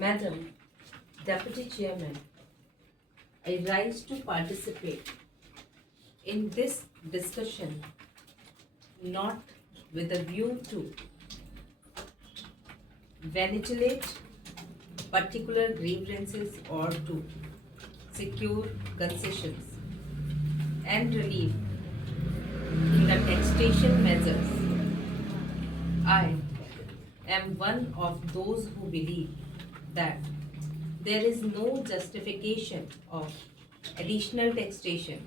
Madam Deputy Chairman, I rise to participate in this discussion not with a view to ventilate particular grievances or to secure concessions and relief in the taxation measures. I am one of those who believe that there is no justification of additional taxation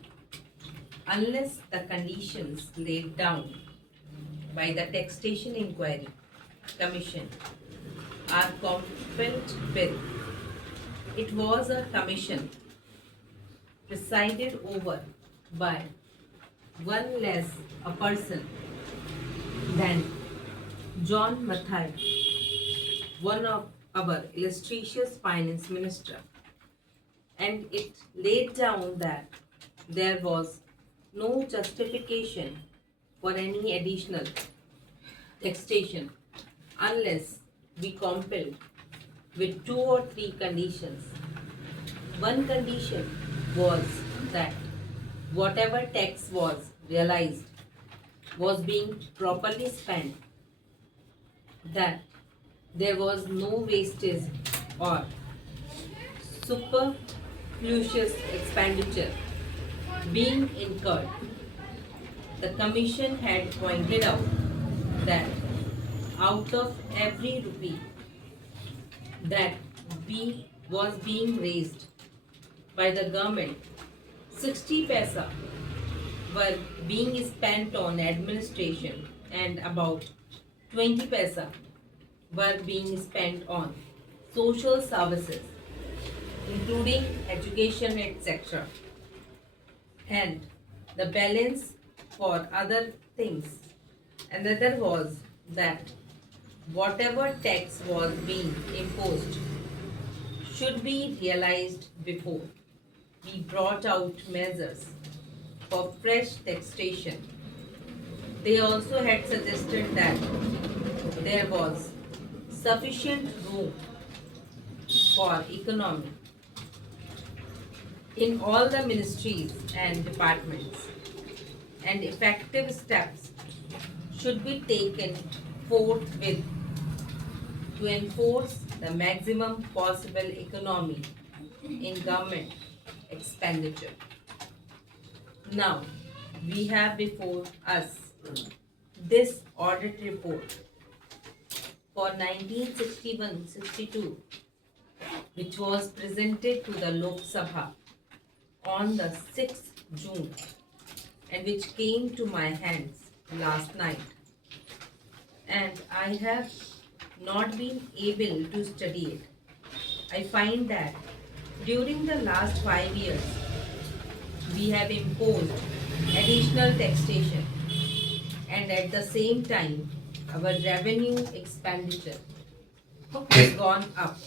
unless the conditions laid down by the Taxation Inquiry Commission are compelled with. It was a commission presided over by one less a person than John Mathai, one of our illustrious finance minister, and it laid down that there was no justification for any additional taxation unless we compelled with two or three conditions. One condition was that whatever tax was realized was being properly spent, that there was no wastage or superfluous expenditure being incurred. The Commission had pointed out that out of every rupee that was being raised by the government, 60 paisa were being spent on administration and about 20 paisa were being spent on social services, including education, etc. And the balance for other things. Another was that whatever tax was being imposed should be realized before we brought out measures for fresh taxation. They also had suggested that there was sufficient room for economy in all the ministries and departments, and effective steps should be taken forthwith to enforce the maximum possible economy in government expenditure. Now, we have before us this audit report for 1961-62, which was presented to the Lok Sabha on the 6th June and which came to my hands last night. And I have not been able to study it. I find that during the last 5 years, we have imposed additional taxation, and at the same time, our revenue expenditure has gone up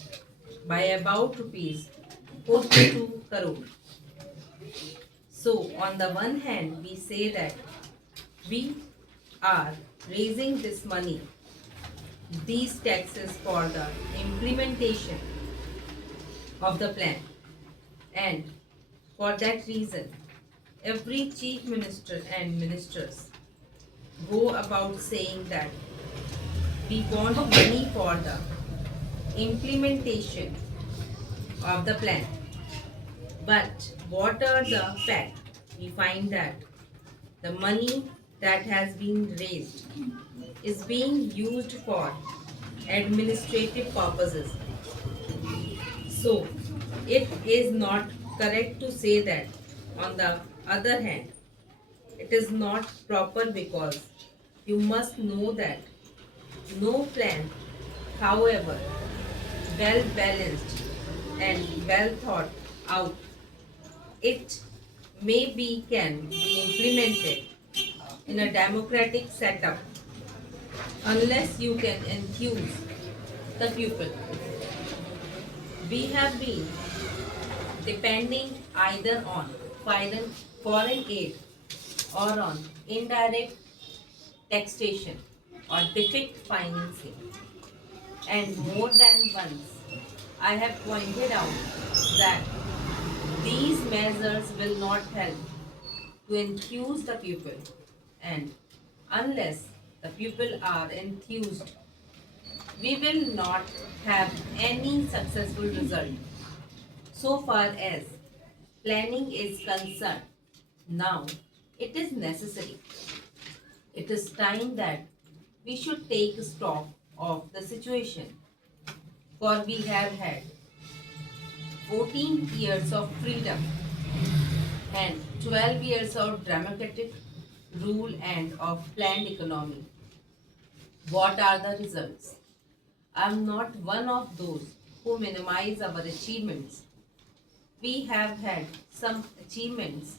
by about rupees 42 crore. So, on the one hand, we say that we are raising this money, these taxes for the implementation of the plan, and for that reason, every chief minister and ministers go about saying that we want money for the implementation of the plan. But what are the facts? We find that the money that has been raised is being used for administrative purposes. So, it is not correct to say that. On the other hand, it is not proper because you must know that no plan, however well balanced and well thought out it may be can be implemented in a democratic setup unless you can enthuse the people. We have been depending either on foreign aid or on indirect taxation or defect financing. And more than once, I have pointed out that these measures will not help to enthuse the pupil, and unless the pupil are enthused, we will not have any successful result. So far as planning is concerned, now it is necessary. It is time that we should take stock of the situation, for we have had 14 years of freedom and 12 years of democratic rule and of planned economy. What are the results? I am not one of those who minimize our achievements. We have had some achievements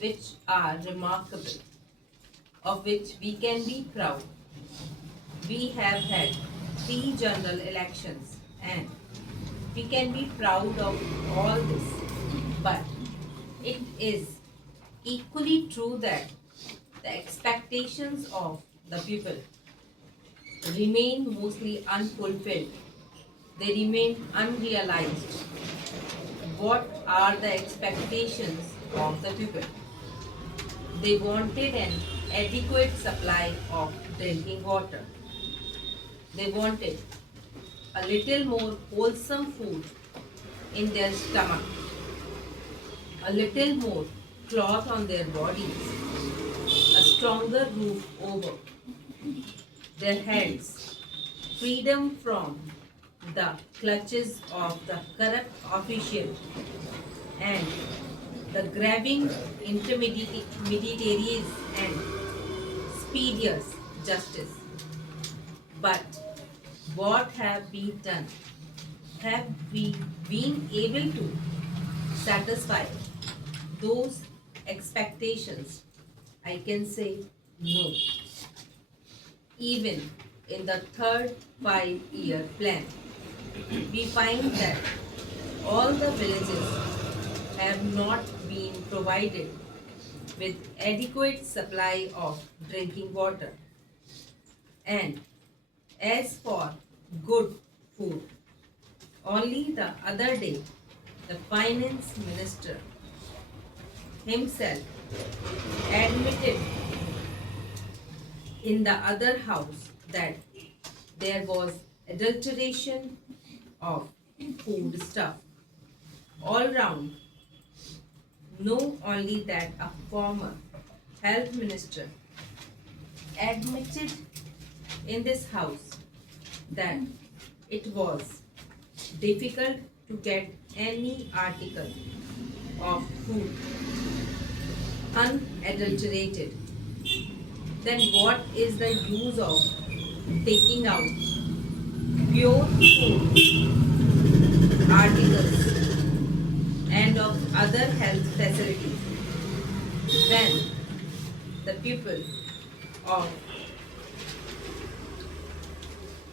which are remarkable, of which we can be proud. We have had 3 general elections and we can be proud of all this. But it is equally true that the expectations of the people remain mostly unfulfilled. They remain unrealized. What are the expectations of the people? They wanted an adequate supply of drinking water. They wanted a little more wholesome food in their stomach, a little more cloth on their bodies, a stronger roof over their heads, freedom from the clutches of the corrupt official and the grabbing intermediaries and spurious justice. But what have we done? Have we been able to satisfy those expectations? I can say no. Even in the third 5-year plan, we find that all the villages have not been provided with adequate supply of drinking water. And as for good food, only the other day the finance minister himself admitted in the other house that there was adulteration of food stuff all round. Know only that a former health minister admitted in this house that it was difficult to get any article of food unadulterated. Then what is the use of taking out pure food articles and of other health facilities when the people of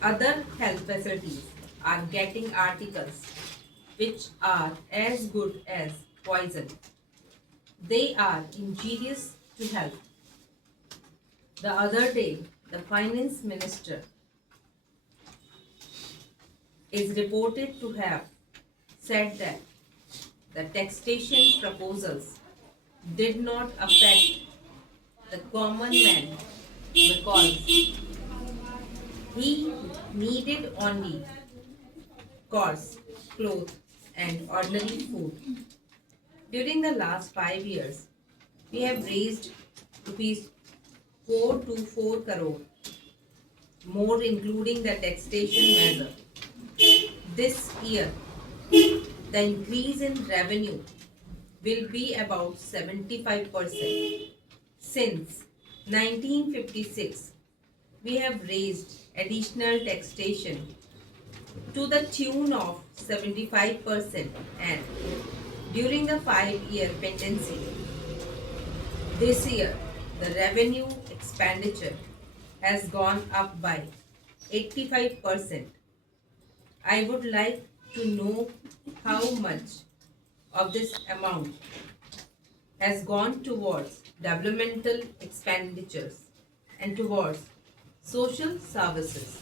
other health facilities are getting articles which are as good as poison? They are injurious to health. The other day, the finance minister is reported to have said that the taxation proposals did not affect the common man because he needed only coarse clothes and ordinary food. During the last 5 years, we have raised rupees 424 crore, more including the taxation measure. This year, the increase in revenue will be about 75%. Since 1956, we have raised additional taxation to the tune of 75%, and during the 5-year pendency, this year the revenue expenditure has gone up by 85%. I would like to know how much of this amount has gone towards developmental expenditures and towards social services.